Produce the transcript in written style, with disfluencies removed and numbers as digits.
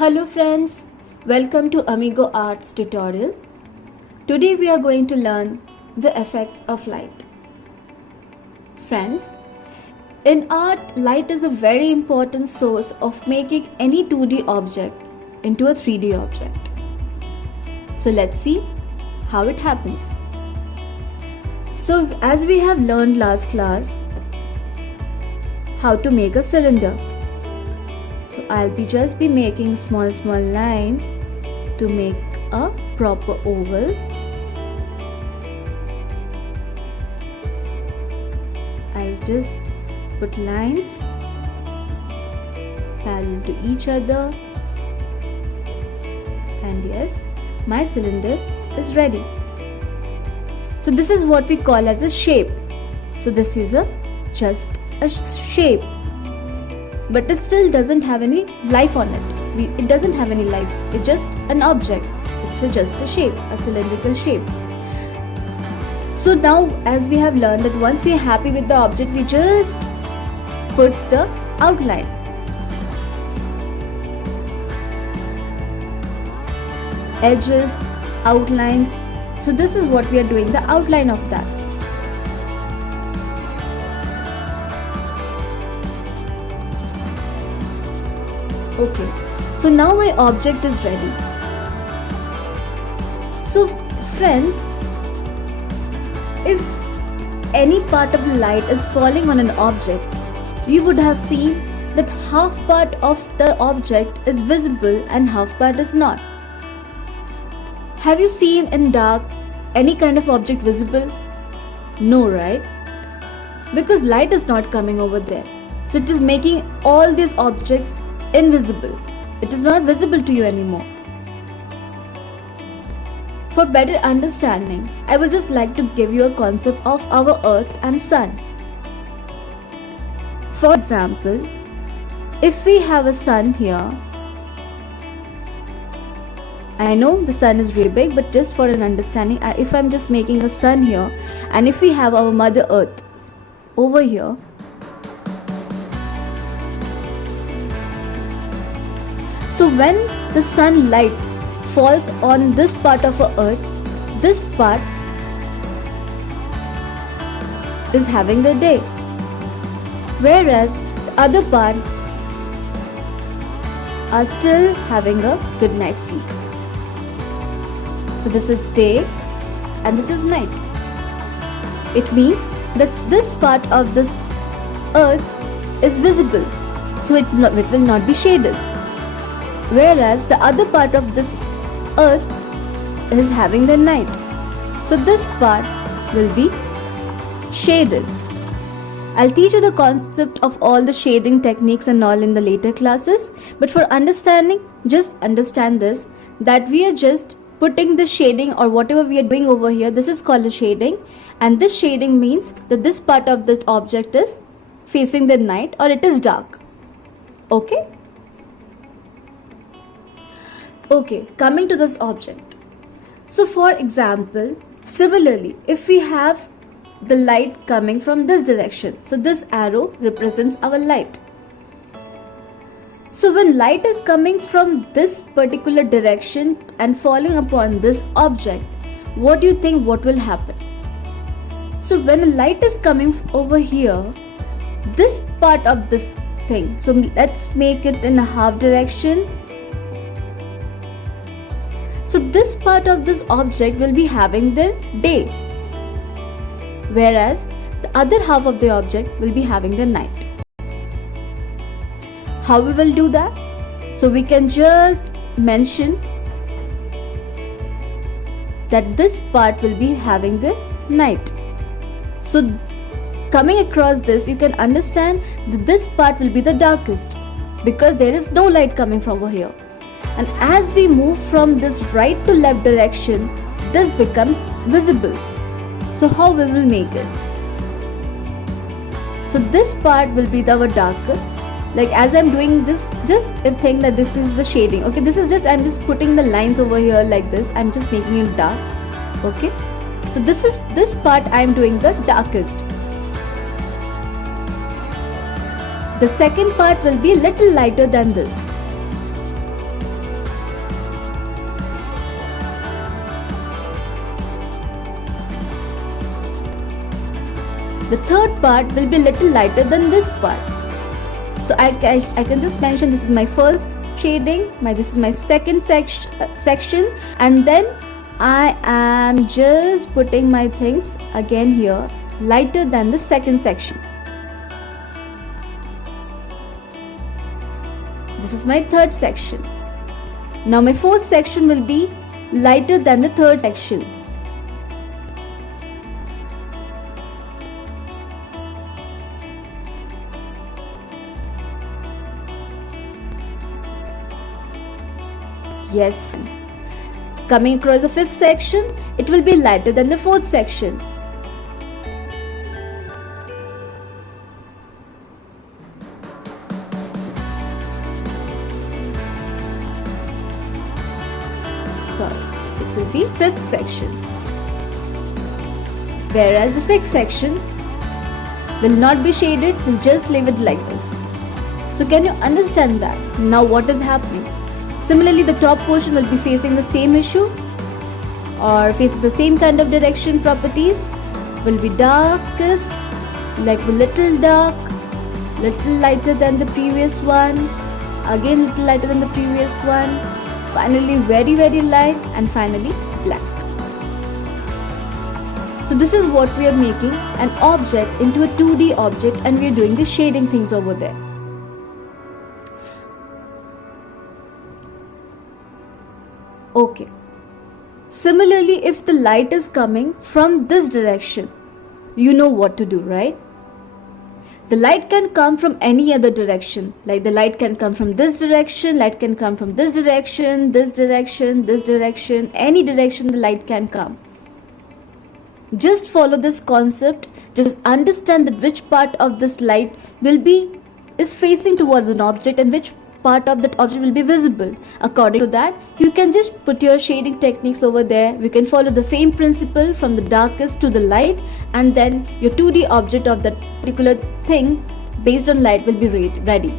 Hello friends, welcome to Amigo Arts tutorial. Today we are going to learn the effects of light. Friends, in art, light is a very important source of making any 2D object into a 3D object. So let's see how it happens. So as we have learned last class, how to make a cylinder. So I'll just be making small lines to make a proper oval. I'll just put lines parallel to each other, and yes, my cylinder is ready. So this is what we call as a shape. So this is just a shape, but it still doesn't have any life on it. It doesn't have any life. It's just an object. It's just a shape, a cylindrical shape. So now, as we have learned that once we are happy with the object, we just put the outline. Edges, outlines. So this is what we are doing, the outline of that. Okay, so now my object is ready. So friends, if any part of the light is falling on an object, you would have seen that half part of the object is visible and half part is not. Have you seen in dark any kind of object visible? No, right? Because light is not coming over there. So it is making all these objects invisible. It is not visible to you anymore. For better understanding, I would just like to give you a concept of our earth and sun. For example, if we have a sun here, I know the sun is really big, but just for an understanding, if I'm just making a sun here, and if we have our mother earth over here, so when the sunlight falls on this part of our earth, this part is having the day, whereas the other part are still having a good night sleep. So this is day and this is night. It means that this part of this earth is visible, so it will not be shaded. Whereas the other part of this earth is having the night. So this part will be shaded. I'll teach you the concept of all the shading techniques and all in the later classes. But for understanding, just understand this, that we are just putting the shading or whatever we are doing over here, this is called a shading. And this shading means that this part of the object is facing the night or it is dark. Okay? Okay, coming to this object. So for example, similarly, if we have the light coming from this direction, so this arrow represents our light. So when light is coming from this particular direction and falling upon this object, what do you think what will happen? So when the light is coming over here, this part of this thing, so let's make it in a half direction. So this part of this object will be having the day, whereas the other half of the object will be having the night. How we will do that? So we can just mention that this part will be having the night. So coming across this, you can understand that this part will be the darkest because there is no light coming from over here. And as we move from this right to left direction, this becomes visible. So how we will make it? So this part will be our darker. Like as I'm doing this, just think that this is the shading. Okay, this is just, I'm just putting the lines over here like this. I'm just making it dark. Okay, so this part I'm doing the darkest. The second part will be little lighter than this. the third part will be little lighter than this part. So I can just mention this is my first shading, this is my second section, and then I am just putting my things again here lighter than the second section. This is my third section. Now my fourth section will be lighter than the third section. Yes friends, coming across the fifth section, it will be lighter than the fourth section. Sorry, it will be fifth section. Whereas the sixth section will not be shaded, we'll just leave it like this. So can you understand that? Now what is happening? Similarly, the top portion will be facing the same issue or facing the same kind of direction properties. Will be darkest, like a little dark, little lighter than the previous one, again little lighter than the previous one, finally very light, and finally black. So this is what we are making an object into a 2D object, and we are doing the shading things over there. Okay. Similarly, if the light is coming from this direction, you know what to do, right? The light can come from any other direction. Like the light can come from this direction, light can come from this direction, this direction, this direction, any direction the light can come. Just follow this concept. Just understand that which part of this light is facing towards an object and which part of that object will be visible. According to that, you can just put your shading techniques over there. We can follow the same principle from the darkest to the light, and then your 2D object of that particular thing based on light will be ready.